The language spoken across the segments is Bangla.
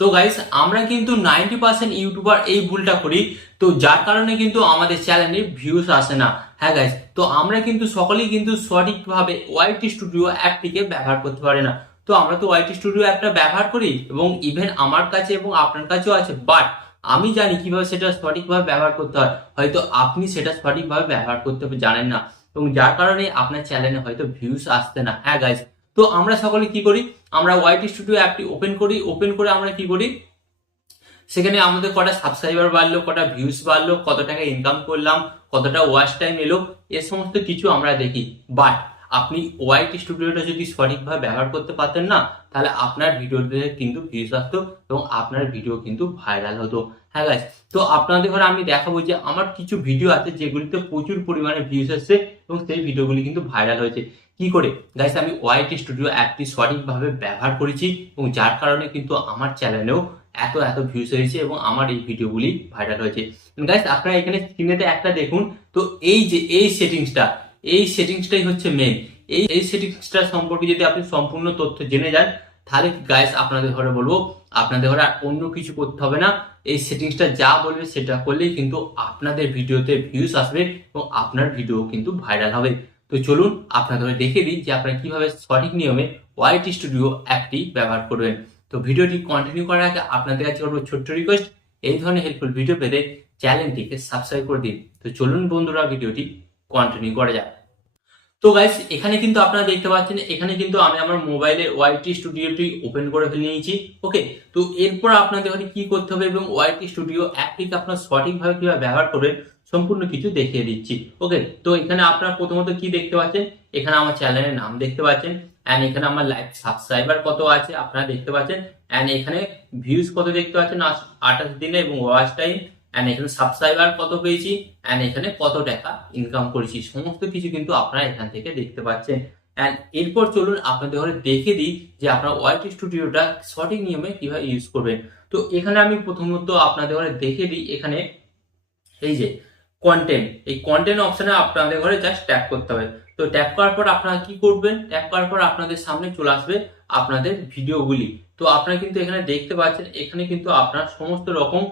তো গাইস আমরা কিন্তু 90% ইউটিউবার এই ভুলটা করি, তো যার কারণে কিন্তু আমাদের চ্যানেলে ভিউজ আসে না। হ্যাঁ গাইস, তো আমরা কিন্তু সকলেই কিন্তু সঠিকভাবে ওয়াইটি স্টুডিও অ্যাপটিকে ব্যবহার করতে পারি না। তো আমরা তো ওয়াইটি স্টুডিও অ্যাপটা ব্যবহার করি এবং ইভেন আমার কাছে এবং আপনার কাছেও আছে, বাট আমি জানি কিভাবে সেটা সঠিকভাবে ব্যবহার করতে হয়, হয়তো আপনি সেটা সঠিকভাবে ব্যবহার করতে জানেন না, এবং যার কারণে আপনার চ্যানেলে হয়তো ভিউজ আসছে না। হ্যাঁ গাইস, তো আমরা সকলে কি করি, আমরা ওয়াইটি স্টুডিও অ্যাপটি ওপেন করি, ওপেন করে আমরা কি করি, সেখানে আমাদের কটা সাবস্ক্রাইবার বাড়লো, কটা ভিউজ বাড়লো, কত টাকা ইনকাম করলাম, কতটা ওয়াচ টাইম এলো, এ সমস্ত কিছু আমরা দেখি। বাট আপনি ওয়াইটি স্টুডিওটা যদি সঠিকভাবে ব্যবহার করতে পারতেন না, তাহলে আপনার ভিডিওতে কিন্তু ভিউজ আসতো এবং আপনার ভিডিও কিন্তু ভাইরাল হতো। হ্যাঁ গাইস, তো আপনাদের ঘরে আমি দেখাবো যে আমার কিছু ভিডিও আছে যেগুলিতে প্রচুর পরিমাণে ভিউজ এসেছে এবং সেই ভিডিওগুলি কিন্তু ভাইরাল হয়েছে। কি করে গাইস, আমি ওয়াইটি স্টুডিও অ্যাপটি সঠিকভাবে ব্যবহার করেছি এবং যার কারণে কিন্তু আমার চ্যানেলেও এত এত ভিউজ হয়েছে এবং আমার এই ভিডিওগুলি ভাইরাল হয়েছে। গাইস আপনারা এখানে স্ক্রিনেতে একটা দেখুন, তো এই যে এই সেটিংসটাই হচ্ছে মেন। এই সেটিংসটা সম্পর্কে যদি আপনি সম্পূর্ণ তথ্য জেনে যান, তাহলে গাইস আপনাদের ঘরে বলবো, আপনাদের ঘরে আর অন্য কিছু করতে হবে না। এই সেটিংসটা যা বলবে সেটা করলেই কিন্তু আপনাদের ভিডিওতে ভিউজ আসবে এবং আপনার ভিডিও কিন্তু ভাইরাল হবে। তো চলুন আপনাদের দেখে দিই যে আপনারা কিভাবে সঠিক নিয়মে ওয়াইটি স্টুডিও অ্যাপটি ব্যবহার করবেন। তো ভিডিওটি কন্টিনিউ করার আগে আপনাদের কাছে করবো ছোট্ট রিকোয়েস্ট, এই ধরনের হেল্পফুল ভিডিও পেতে চ্যানেলটিকে সাবস্ক্রাইব করে দিন। তো চলুন বন্ধুরা, ভিডিওটি কন্টিনিউ করা যাক। তো গাইস এখানে কিন্তু আপনারা দেখতে পাচ্ছেন, এখানে কিন্তু আমি আমার মোবাইলে ওয়াইটি স্টুডিওটি ওপেন করে ফেলে নিয়েছি। ওকে, তো এরপর আপনাদের কি করতে হবে এবং ওয়াইটি স্টুডিও অ্যাপটিকে আপনারা সঠিকভাবে কিভাবে ব্যবহার করবেন সম্পূর্ণ কিছু দেখিয়ে দিচ্ছি। ওকে, তো এখানে আপনারা প্রথমত কি দেখতে পাচ্ছেন, এখানে আমার চ্যানেলের নাম দেখতে পাচ্ছেন, এন্ড এখানে আমার লাইভ সাবস্ক্রাইবার কত আছে আপনারা দেখতে পাচ্ছেন, এন্ড এখানে ভিউজ কত দেখতে পাচ্ছেন 28 দিনে এবং ওয়াচ টাইম, এন্ড এখানে সাবস্ক্রাইবার কত পেয়েছি, এন্ড এখানে কত টাকা ইনকাম করেছি, সমস্ত কিছু কিন্তু আপনারা এখান থেকে দেখতে পাচ্ছেন। এন্ড এরপর চলুন আপনাদের ঘরে দেখে দিই যে আপনারা ওয়াইটি স্টুডিওটা সঠিক নিয়মে কিভাবে ইউজ করবেন। তো এখানে আমি প্রথমত আপনাদের ঘরে দেখে দিই, এখানে এই যে কন্টেন্ট, এই কন্টেন্ট অপশনে আপনাদের ঘরে জাস্ট ট্যাপ করতে হবে। তো ট্যাপ করার পর আপনারা কি করবেন, ট্যাপ করার পর আপনাদের সামনে চলে আসবে আপনাদের ভিডিওগুলি। তো আপনারা কিন্তু এখানে দেখতে পাচ্ছেন, এখানে কিন্তু আপনার সমস্ত রকম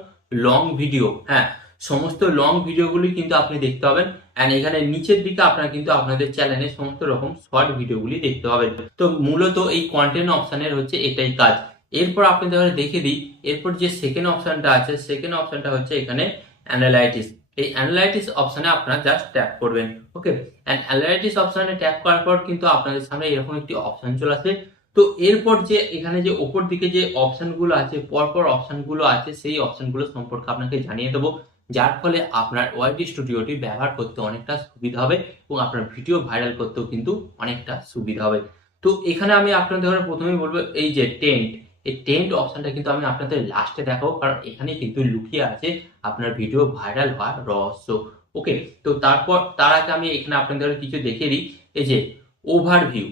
লং ভিডিও, হ্যাঁ সমস্ত লং ভিডিওগুলি কিন্তু আপনি দেখতে পাবেন। এন্ড এখানে নিচের দিকে আপনারা কিন্তু আপনাদের চ্যানেলে সমস্ত রকম শর্ট ভিডিওগুলি দেখতে পাবেন। তো মূলত এই কন্টেন্ট অপশনের হচ্ছে এটাই কাজ। এরপর আপনাদের দেখে দিই, এরপর যে সেকেন্ড অপশনটা আছে, সেকেন্ড অপশনটা হচ্ছে এখানে অ্যানালাইটিস। এই অ্যানালাইটিস অপশনে আপনারা জাস্ট ট্যাপ করবেন। ওকে, এন্ড অ্যানালাইটিস অপশনে ট্যাপ করার পর কিন্তু আপনাদের সামনে এরকম একটি অপশন চলে আসবে। তো এরপর যে এখানে যে উপর দিকে যে অপশনগুলো আছে, পরপর অপশনগুলো আছে, সেই অপশনগুলো সম্পর্কে আপনাকে জানিয়ে দেবো, যার ফলে আপনার ওয়াইটি স্টুডিওটি ব্যবহার করতে অনেকটা সুবিধা হবে এবং আপনার ভিডিও ভাইরাল করতেও কিন্তু অনেকটা সুবিধা হবে। তো এখানে আমি আপনাদের প্রথমেই বলবো, এই যে টেন্ট, এই টেন্ট অপশনটা কিন্তু আমি আপনাদের লাস্টে দেখাবো, কারণ এখানে কিন্তু লুকিয়ে আছে আপনার ভিডিও ভাইরাল হওয়ার রহস্য। ওকে, তো তার আগে আমি এখানে আপনাদের কিছু দেখিয়ে দিই। এই যে ওভারভিউ,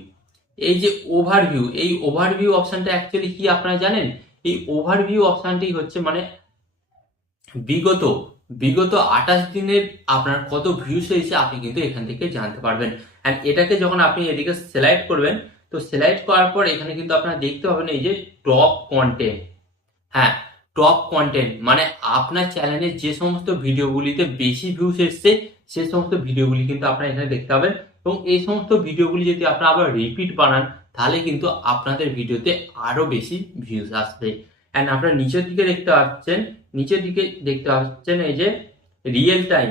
এই যে ওভারভিউ, এই ওভারভিউ অপশনটা অ্যাকচুয়ালি কি আপনারা জানেন? এই ওভারভিউ অপশনটি হচ্ছে মানে বিগত বিগত 28 দিনের আপনার কত ভিউজ হয়েছে আপনি কিন্তু এখান থেকে জানতে পারবেন। এন্ড এটাকে যখন আপনি এদিকে সিলেক্ট করবেন, তো সিলেক্ট করার পর এখানে কিন্তু আপনারা দেখতে পাবেন এই যে টপ কন্টেন্ট। হ্যাঁ, টপ কন্টেন্ট মানে আপনার চ্যানেলে যে সমস্ত ভিডিওগুলিতে বেশি ভিউজ এসছে সে সমস্ত ভিডিওগুলি কিন্তু আপনারা এখানে দেখতে পাবেন এবং এই সমস্ত ভিডিওগুলি যদি আপনারা আবার রিপিট বানান, তাহলে কিন্তু আপনাদের ভিডিওতে আরো বেশি ভিউজ আসবে। এন্ড আপনারা নিচের দিকে দেখতে পাচ্ছেন, এই যে real time,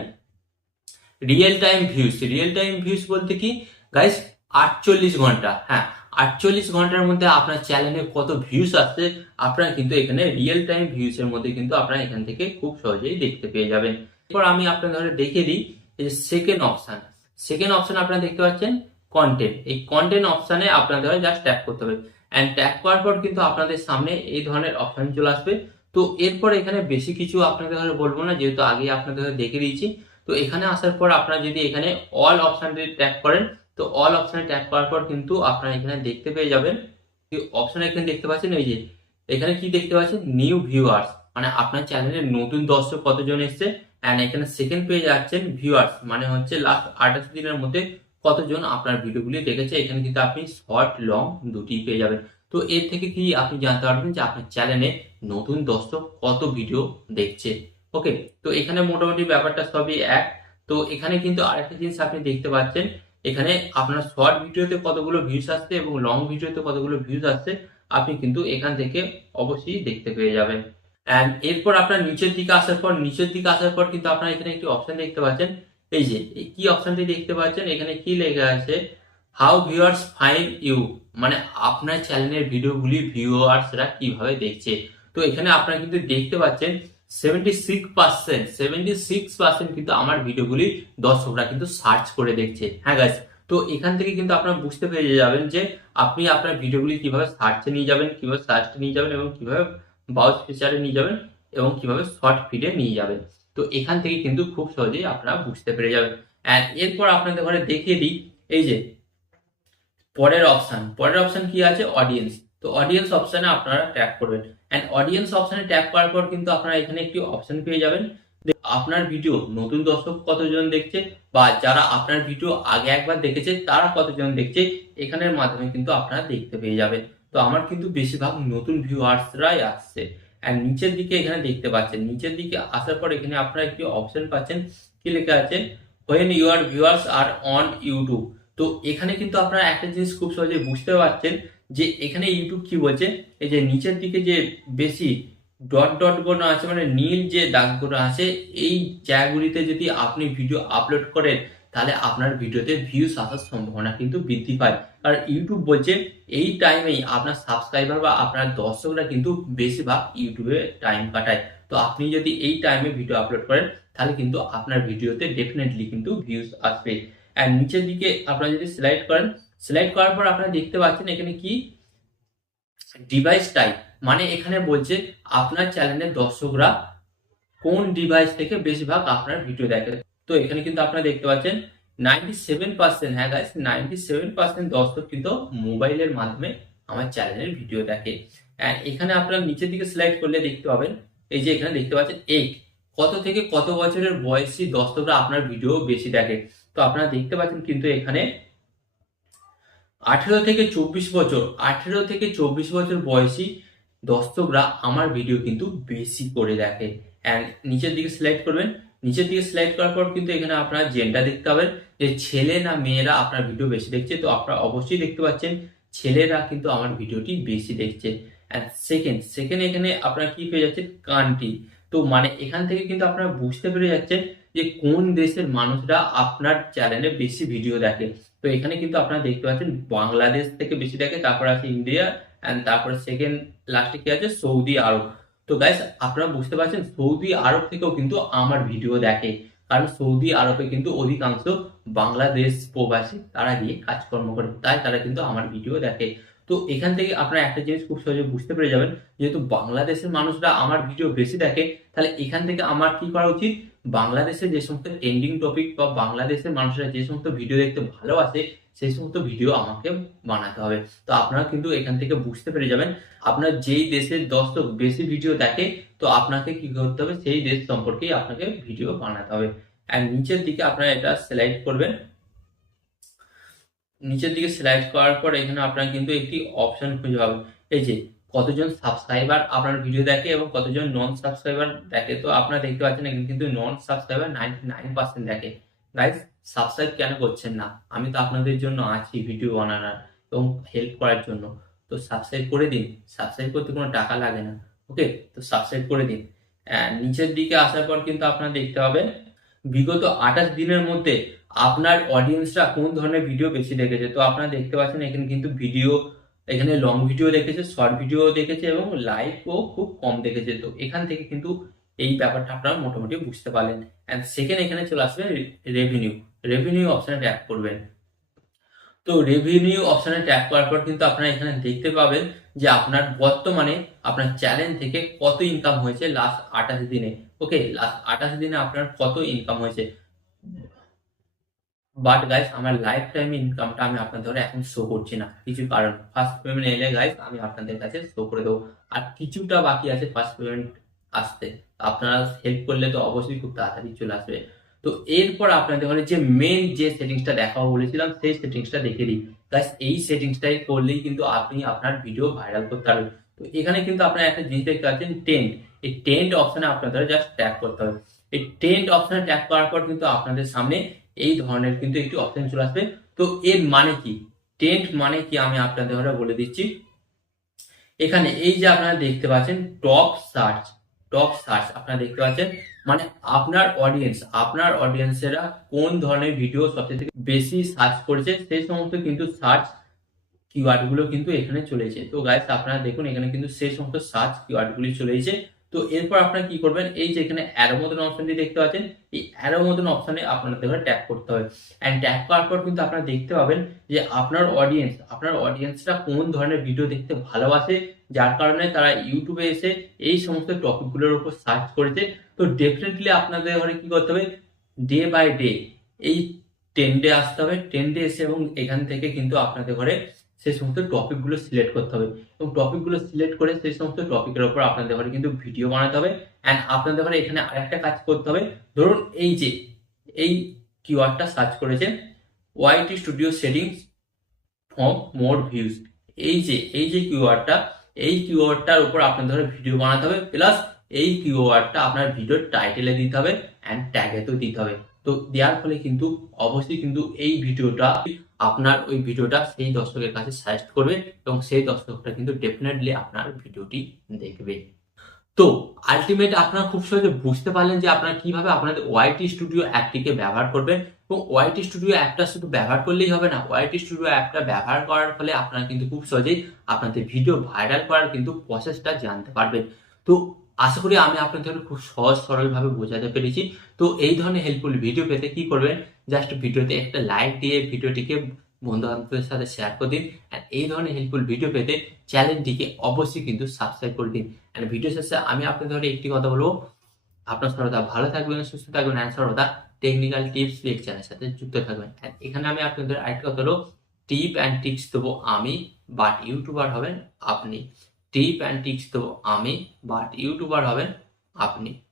real time views বলতে কি গাইস, 48 ঘন্টা, হ্যাঁ 48 ঘন্টার মধ্যে আপনার চ্যানেলে কত ভিউজ আসছে আপনারা কিন্তু এখানে রিয়েল টাইম ভিউজ এর মধ্যে কিন্তু আপনারা এখান থেকে খুব সহজেই দেখতে পেয়ে যাবেন। এরপর আমি আপনাদের দেখিয়ে দিই এই যে সেকেন্ড অপশন আপনারা দেখতে পাচ্ছেন কন্টেন্ট। এই কন্টেন্ট অপশনে আপনাদের জাস্ট ট্যাপ করতে হবে, এন্ড ট্যাপ করার পর কিন্তু আপনাদের সামনে এই ধরনের অপশন চলে আসবে। তো এরপর এখানে বেশি কিছু আপনাদের বলবো না, যেহেতু আগে আপনাদের দেখে দিয়েছি। তো এখানে আসার পর আপনারা যদি এখানে অল অপশনটি ট্যাপ করেন, তো অল অপশনে ট্যাপ করার পর কিন্তু আপনারা এখানে দেখতে পেয়ে যাবেন অপশন, এখানে দেখতে পাচ্ছেন এই যে এখানে কি দেখতে পাচ্ছেন, নিউ ভিউয়ার্স, মানে আপনার চ্যানেলে নতুন দর্শক কতজন এসছে। এন্ড এখানে সেকেন্ড পেয়ে যাচ্ছেন ভিউয়ার্স, মানে হচ্ছে লাস্ট 28 দিনের মধ্যে কতজন আপনার ভিডিওগুলি দেখেছে। এখানে কিন্তু আপনি শর্ট লং দুটি পেয়ে যাবেন। তো এর থেকে কি আপনি জানতে পারবেন যে আপনার চ্যানেলে নতুন দর্শক কত ভিডিও দেখছে। ওকে, তো এখানে মোটামুটি ব্যাপারটা সবই এক। তো এখানে কিন্তু আরেকটা জিনিস আপনি দেখতে পাচ্ছেন, এখানে আপনার শর্ট ভিডিওতে কতগুলো ভিউজ আসছে এবং লং ভিডিওতে কতগুলো ভিউজ আসছে আপনি কিন্তু এখান থেকে অবশ্যই দেখতে পেয়ে যাবেন। অ্যান্ড এরপর আপনার নিচের দিকে আসার পর কিন্তু আপনারা এখানে একটি অপশন দেখতে পাচ্ছেন। এই যে এই কি অপশনটি দেখতে পাচ্ছেন, এখানে কি লেখা আছে, হাউ ভিউয়ার্স ফাইন্ড ইউ, মানে আপনার চ্যানেলের ভিডিওগুলি ভিউয়ার্সরা কিভাবে দেখছে। তো এখানে আপনারা কিন্তু দেখতে পাচ্ছেন 76% কিন্তু আমার ভিডিওগুলি দর্শকরা কিন্তু সার্চ করে দেখছে। হ্যাঁ গাইস, তো এখান থেকে কিন্তু আপনারা বুঝতে পেরে যাবেন যে আপনি আপনার ভিডিওগুলি কিভাবে সার্চে নিয়ে যাবেন, কিভাবে সার্চে নিয়ে যাবেন এবং কিভাবে ব্রাউজ ফিচারে নিয়ে যাবেন এবং কিভাবে শর্ট ফিডে নিয়ে যাবেন। তো এখান থেকে কিন্তু খুব সহজেই আপনারা বুঝতে পেরে যাবেন। অ্যান্ড এরপর আপনাদের ঘরে দেখিয়ে দিই, এই যে পরের অপশন কি আছে, অডিয়েন্স। তো অডিয়েন্স অপশনে আপনারা ট্যাপ করবেন। অ্যান্ড অডিয়েন্স অপশনে ট্যাপ করার পর কিন্তু আপনারা এখানে একটি অপশন পেয়ে যাবেন, আপনার ভিডিও নতুন দর্শক কতজন দেখছে বা যারা আপনার ভিডিও আগে একবার দেখেছে তারা কতজন দেখছে, এখানের মাধ্যমে কিন্তু আপনারা দেখতে পেয়ে যাবেন। তো আমার কিন্তু বেশিরভাগ নতুন ভিউয়ার্সরাই আসছে। অ্যান্ড নিচের দিকে এখানে দেখতে পাচ্ছেন, নিচের দিকে আসার পর এখানে আপনারা একটি অপশন পাচ্ছেন, কি লেখা আছে, when your viewers are on YouTube. তো এখানে কিন্তু আপনারা একটা জিনিস খুব সহজে বুঝতে পারছেন যে এখানে ইউটিউব কি বলছে, এই যে নিচের দিকে যে বেশি ডট ডট গুলো আছে, মানে নীল যে দাগগুলো আছে, এই জায়গাগুলিতে যদি আপনি ভিডিও আপলোড করেন তাহলে আপনার ভিডিওতে ভিউস আসার সম্ভাবনা কিন্তু বৃদ্ধি পায়। আর ইউটিউব বলছে এই টাইমেই আপনার সাবস্ক্রাইবার বা আপনার দর্শকরা কিন্তু বেশিরভাগ ইউটিউবে টাইম কাটায়। তো আপনি যদি এই টাইমে ভিডিও আপলোড করেন তাহলে কিন্তু আপনার ভিডিওতে ডেফিনেটলি কিন্তু ভিউস আসবে। আর নিচের দিকে আপনারা যদি সিলেক্ট করেন, সিলেক্ট করার পর আপনারা দেখতে পাচ্ছেন এখানে কি ডিভাইস টাইপ, মানে এখানে বলছে আপনার চ্যানেলের দর্শকরা কোন ডিভাইস থেকে বেশিরভাগ আপনার ভিডিও দেখে। তো এখানে কিন্তু আপনারা দেখতে পাচ্ছেন 97%, হ্যাঁ গাইস 97% দর্শক কিন্তু মোবাইলের মাধ্যমে আমার চ্যানেলের ভিডিও দেখে। অ্যান্ড এখানে আপনারা নিচের দিকে সিলেক্ট করলে দেখতে পাবেন, এই যে এখানে দেখতে পাচ্ছেন কত থেকে কত বছরের বয়সী দর্শকরা আপনার ভিডিও বেশি দেখে। তো আপনারা দেখতে পাচ্ছেন কিন্তু এখানে 18 থেকে 24 বছর বয়সী দর্শকরা আমার ভিডিও কিন্তু বেশি করে দেখে। অ্যান্ড নিচের দিকে সিলেক্ট করবেন, নিচের দিকে সিলেক্ট করার পর কিন্তু এখানে আপনার জেন্ডার দেখতে পাবেন যে ছেলে না মেয়েরা আপনার ভিডিও বেশি দেখছে। তো আপনারা অবশ্যই দেখতে পাচ্ছেন ছেলেরা কিন্তু আমার ভিডিওটি বেশি দেখছে। অ্যান্ড সেকেন্ড এখানে আপনারা কি পেয়ে যাচ্ছেন, কান্ট্রি। তো মানে এখান থেকে কিন্তু আপনারা বুঝতে পেরে যাচ্ছেন যে কোন দেশের মানুষরা আপনার চ্যানেলে বেশি ভিডিও দেখে। তো এখানে কিন্তু আপনারা দেখতে পাচ্ছেন বাংলাদেশ থেকে বেশি দেখে, তারপর আছে ইন্ডিয়া, অ্যান্ড তারপরে সেকেন্ড লাস্টে কি আছে, সৌদি আরব। তো গাইস আপনারা বুঝতে পারছেন সৌদি আরব থেকেও কিন্তু আমার ভিডিও দেখে, কারণ সৌদি আরবে কিন্তু অধিকাংশ বাংলাদেশ প্রবাসী তারা গিয়ে কাজকর্ম করে, তাই তারা কিন্তু আমার ভিডিও দেখে। তো এখান থেকে আপনারা একটা জিনিস খুব সহজে বুঝতে পেরে যাবেন, যেহেতু বাংলাদেশের মানুষরা আমার ভিডিও বেশি দেখে, তাহলে এখান থেকে আমার কি করা উচিত, বাংলাদেশে যে সমস্ত ট্রেন্ডিং টপিক বা বাংলাদেশের মানুষরা যে সমস্ত ভিডিও দেখতে ভালোবাসে সেই সমস্ত ভিডিও আমাকে বানাতে হবে। তো আপনারা কিন্তু এখান থেকে বুঝতে পেরে যাবেন আপনার যেই দেশের দর্শক বেশি ভিডিও দেখে, তো আপনাকে কি করতে হবে, সেই দেশ সম্পর্কেই আপনাকে ভিডিও বানাতে হবে। অ্যান্ড নিচের দিকে আপনারা এটা সিলেক্ট করবেন, নিচের দিকে সিলেক্ট করার পর এখানে আপনারা কিন্তু একটি অপশন খুঁজে পাবেন, এই যে কতজন সাবস্ক্রাইবার আপনার ভিডিও দেখে এবং কতজন নন সাবস্ক্রাইবার দেখে। তো আপনারা দেখতে পাচ্ছেন এখানে কিন্তু নন সাবস্ক্রাইবার 99% দেখে। গাইস সাবস্ক্রাইব কেন করছেন না, আমি তো আপনাদের জন্য আছি ভিডিও বানানোর এবং হেল্প করার জন্য। তো সাবস্ক্রাইব করে দিন, সাবস্ক্রাইব করতে কোনো টাকা লাগে না। ওকে, তো সাবস্ক্রাইব করে দিন। নিচের দিকে আসার পর কিন্তু আপনারা দেখতে পাবেন বিগত 28 দিনের মধ্যে আপনার অডিয়েন্সরা কোন ধরনের ভিডিও বেশি দেখেছে। তো আপনারা দেখতে পাচ্ছেন এখানে কিন্তু ভিডিও, এখানে লং ভিডিও দেখেছে, শর্ট ভিডিও দেখেছে এবং লাইভও খুব কম দেখেছে। তো এখান থেকে কিন্তু এই ব্যাপারটা আপনারা মোটামুটি বুঝতে পারলেন। অ্যান্ড সেকেন্ড এখানে চলে আসবে রেভিনিউ অপশনে ট্যাপ করবেন। তো রেভিনিউ অপশনে ট্যাপ করার পর কিন্তু আপনারা এখানে দেখতে পাবেন যে আপনার বর্তমানে আপনার চ্যানেল থেকে কত ইনকাম হয়েছে লাস্ট 28 দিনে। ওকে, লাস্ট 28 দিনে আপনার কত ইনকাম হয়েছে। বাট গাইস আমার লাইফ টাইম ইনকামটা আমি আপনাদের এখন শো করছি না, কিছু কারণ। ফার্স্ট পেমেন্ট এলে গাইস আমি আপনাদের কাছে শো করে দেবো, আর কিছুটা বাকি আছে ফার্স্ট পেমেন্ট আসতে। আপনারা হেল্প করলে তো অবশ্যই খুব তাড়াতাড়ি চলে আসবে। তো এরপর আপনাদের ঘরে যে মেন যে সেটিংসটা দেখাবো বলেছিলাম সেই সেটিংসটা দেখে দিই গাইস। এই সেটিংসটাই করলেই কিন্তু আপনি আপনার ভিডিও ভাইরাল করতে পারবেন। তো এখানে কিন্তু আপনারা একটা জিনিস দেখতে পাচ্ছেন টেন্ট, এই টেন্ট অপশনে আপনাদের জাস্ট ট্যাগ করতে হবে। এই টেন্ট অপশনে ট্যাগ করার পর কিন্তু আপনাদের সামনে এই ধরনের কিন্তু একটি অপশন চলে আসবে। তো এর মানে কি, টেন্ট মানে কি আমি আপনাদের ঘরে বলে দিচ্ছি। এখানে এই যে আপনারা দেখতে পাচ্ছেন টপ সার্চ, টপ সার্চ আপনারা দেখতে পাচ্ছেন, মানে আপনার অডিয়েন্সেরা কোন ধরনের ভিডিও সবচেয়ে থেকে বেশি সার্চ করেছে সেই সমস্ত কিন্তু সার্চ কিওয়ার্ড গুলো কিন্তু এখানে চলে এসেছে। তো গাইস আপনারা দেখুন এখানে কিন্তু সেই সমস্ত সার্চ কিওয়ার্ড গুলি চলে এসেছে। তো এরপর আপনারা কি করবেন, এই যে এখানে অ্যারো মতন অপশনটি দেখতে পাচ্ছেন, এই অ্যারো মতন অপশনে আপনাদের ট্যাপ করতে হবে। এন্ড ট্যাপ করার পর কিন্তু আপনারা দেখতে পাবেন যে আপনার অডিয়েন্সরা কোন ধরনের ভিডিও দেখতে ভালোবাসে, যার কারণে তারা ইউটিউবে এসে এই সমস্ত টপিকগুলোর উপর সার্চ করেছে। তো ডেফিনেটলি আপনাদের ঘরে কি করতে হবে, ডে বাই ডে এই ট্রেন্ডে আসতে হবে, ট্রেন্ডে এসে এবং এখান থেকে কিন্তু আপনাদের ঘরে সেই সমস্ত টপিকগুলো সিলেক্ট করতে হবে এবং টপিকগুলো সিলেক্ট করে সেই সমস্ত টপিকের উপর আপনাদের ঘরে কিন্তু ভিডিও বানাতে হবে। অ্যান্ড আপনাদের ঘরে এখানে আরেকটা কাজ করতে হবে, ধরুন এই যে এই কিওয়ার্ডটা সার্চ করেছেন YT studio settings for more views, এই যে কিওয়ার্ডটা, এই কিওয়ার্ডটার উপর আপনাদের ঘরে ভিডিও বানাতে হবে, প্লাস এই কিওয়ার্ডটা আপনার ভিডিওর টাইটেলে দিতে হবে অ্যান্ড ট্যাগেতেও দিতে হবে। তো দেওয়ার ফলে কিন্তু অবশ্যই কিন্তু এই ভিডিওটা আপনার ওই ভিডিওটা সেই দর্শকের কাছে সাজেস্ট করবে এবং সেই দর্শকটা কিন্তু ডেফিনেটলি আপনার ভিডিওটি দেখবে। তো আলটিমেট আপনারা খুব সহজে বুঝতে পারলেন যে আপনারা কিভাবে আপনাদের ওয়াইটি স্টুডিও অ্যাপটিকে ব্যবহার করবেন। এবং ওয়াইটি স্টুডিও অ্যাপটা শুধু ব্যবহার করলেই হবে না, ওয়াইটি স্টুডিও অ্যাপটা ব্যবহার করার ফলে আপনারা কিন্তু খুব সহজেই আপনাদের ভিডিও ভাইরাল করার কিন্তু প্রসেসটা জানতে পারবেন। তো আশা করি আমি আপনাদের খুব সহজ সরলভাবে বোঝাতে পেরেছি। তো এই ধরনের হেল্পফুল ভিডিও পেতে কি করবেন, জাস্ট ভিডিওতে একটা লাইক দিয়ে ভিডিওটিকে বন্ধু বান্ধবদের সাথে শেয়ার করে দিন। আর এই ধরনের হেল্পফুল ভিডিও পেতে চ্যানেলটিকে অবশ্যই কিন্তু সাবস্ক্রাইব করে দিন। আর ভিডিও শেষে আমি আপনাদের একটি কথা বলবো, আপনার সর্বদা ভালো থাকবেন, সুস্থ থাকবেন, আর সর্বদা টেকনিক্যাল টিপস লেকচারের সাথে যুক্ত থাকবেন। আর এখানে আমি আপনাদের আরেকটি কথা হলো, টিপ অ্যান্ড টিপস দেবো আমি, বাট ইউটিউবার হবেন আপনি। টিপ অ্যান্ড টিপস দেবো আমি, বাট ইউটিউবার হবেন আপনি।